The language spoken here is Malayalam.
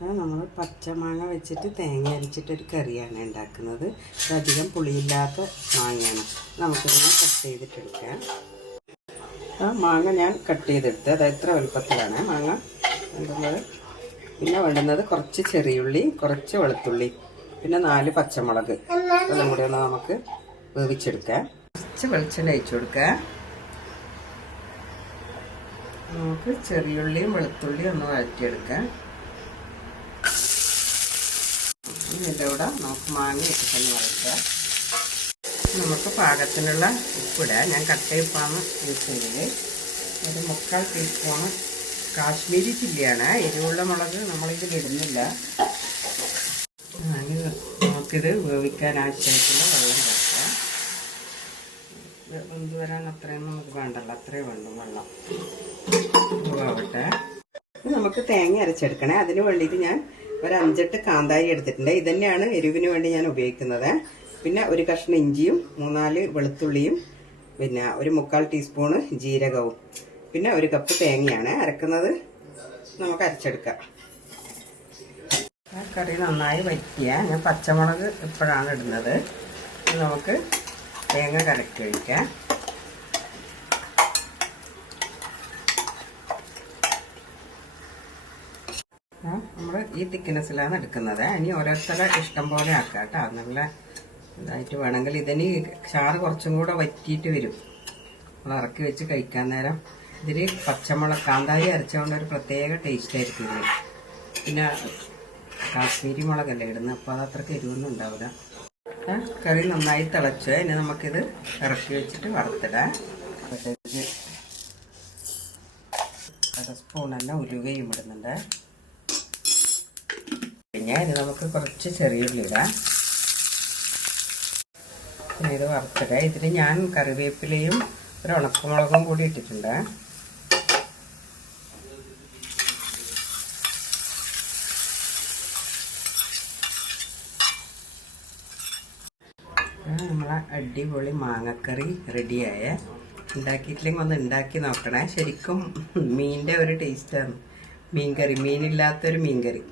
നമ്മൾ പച്ചമാങ്ങ വെച്ചിട്ട് തേങ്ങ അരച്ചിട്ടൊരു കറിയാണ് ഉണ്ടാക്കുന്നത്. ഇതധികം പുളിയില്ലാത്ത മാങ്ങയാണ്. നമുക്കിതിനെ കട്ട് ചെയ്തിട്ടെടുക്കാം. മാങ്ങ ഞാൻ കട്ട് ചെയ്തെടുത്ത് അത് എത്ര വലുപ്പത്തിലാണ് മാങ്ങ വേണ്ടുന്നത്. പിന്നെ വേണ്ടുന്നത് കുറച്ച് ചെറിയുള്ളി, കുറച്ച് വെളുത്തുള്ളി, പിന്നെ 4 പച്ചമുളക്. എല്ലാം കൂടി ഒന്ന് നമുക്ക് വേവിച്ചെടുക്കാം. കുറച്ച് വെളിച്ചെണ്ണ ഒഴിച്ചു കൊടുക്കാം. നമുക്ക് ചെറിയുള്ളിയും വെളുത്തുള്ളിയും ഒന്ന് വഴറ്റിയെടുക്കാം. ഇതിൻ്റെ കൂടെ നമുക്ക് മാങ്ങ ഇട്ടിട്ടൊന്ന് വഴറ്റാം. നമുക്ക് പാകത്തിനുള്ള ഉപ്പിടാം. ഞാൻ കട്ട ഉപ്പാണ് യൂസ് ചെയ്തത്. ഒരു 3/4 ടീസ്പൂണ് കാശ്മീരി ചില്ലിയാണ്. എരിവുള്ള മുളക് നമ്മളിതിലിടുന്നില്ല. നമുക്കിത് വേവിക്കാൻ ആവശ്യമായിട്ടുള്ള വെള്ളം ചേർക്കാം. വെന്ത് വരാൻ അത്രയും നമുക്ക് വേണ്ടല്ലോ, അത്രയും വേണ്ട വെള്ളം വേവട്ടെ. നമുക്ക് തേങ്ങ അരച്ചെടുക്കണേ. അതിന് വേണ്ടിയിട്ട് ഞാൻ ഒരു 5-8 കാന്താരി എടുത്തിട്ടുണ്ട്. ഇതന്നെയാണ് എരിവിന് വേണ്ടി ഞാൻ ഉപയോഗിക്കുന്നത്. പിന്നെ ഒരു കഷ്ണം ഇഞ്ചിയും 3-4 വെളുത്തുള്ളിയും, പിന്നെ ഒരു 3/4 ടീസ്പൂണ് ജീരകവും, പിന്നെ 1 കപ്പ് തേങ്ങയാണ് അരക്കുന്നത്. നമുക്ക് അരച്ചെടുക്കാം. കറി നന്നായി വയ്ക്കുക. ഞാൻ പച്ചമുളക് ഇപ്പോഴാണ് ഇടുന്നത്. നമുക്ക് തേങ്ങ കലക്കി ഒഴിക്കാം. നമ്മൾ ഈ തിക്നെസ്സിലാണ് എടുക്കുന്നത്. ഇനി ഓരോരുത്തരുടെ ഇഷ്ടം പോലെ ആക്കാം കേട്ടോ. നല്ല ഇതായിട്ട് വേണമെങ്കിൽ ഇതിന് ചാറ് കുറച്ചും കൂടെ വറ്റിയിട്ട് വരും. നമ്മൾ ഇറക്കി വെച്ച് കഴിക്കാൻ നേരം ഇതിൽ പച്ചമുളക് കാന്താരി അരച്ചുകൊണ്ട് ഒരു പ്രത്യേക ടേസ്റ്റ് ആയിരിക്കും ഇതിൽ. പിന്നെ കാശ്മീരി മുളകല്ലേ ഇടുന്നത്, അപ്പോൾ അത് അത്രയ്ക്ക് എരിവൊന്നും ഉണ്ടാവില്ല. കറി നന്നായി തിളച്ച് ഇനി നമുക്കിത് ഇറക്കി വെച്ചിട്ട് വറുത്തിടാം. 1 സ്പൂൺ തന്നെ ഉലുവയും ഇടുന്നുണ്ട്. പിന്നെ ഇത് നമുക്ക് കുറച്ച് ചെറിയുള്ളി ഇടാം. പിന്നെ ഇത് വറുത്തിടാം. ഇതിൽ ഞാൻ കറിവേപ്പിലയും ഒരു ഉണക്കമുളകും കൂടി ഇട്ടിട്ടുണ്ട്. നമ്മളെ അടിപൊളി മാങ്ങക്കറി റെഡിയായ. ഉണ്ടാക്കിയിട്ടില്ലെങ്കിൽ ഒന്ന് ഉണ്ടാക്കി നോക്കണേ. ശരിക്കും മീനിൻ്റെ ഒരു ടേസ്റ്റാണ് മീൻകറി, മീനില്ലാത്തൊരു മീൻകറി.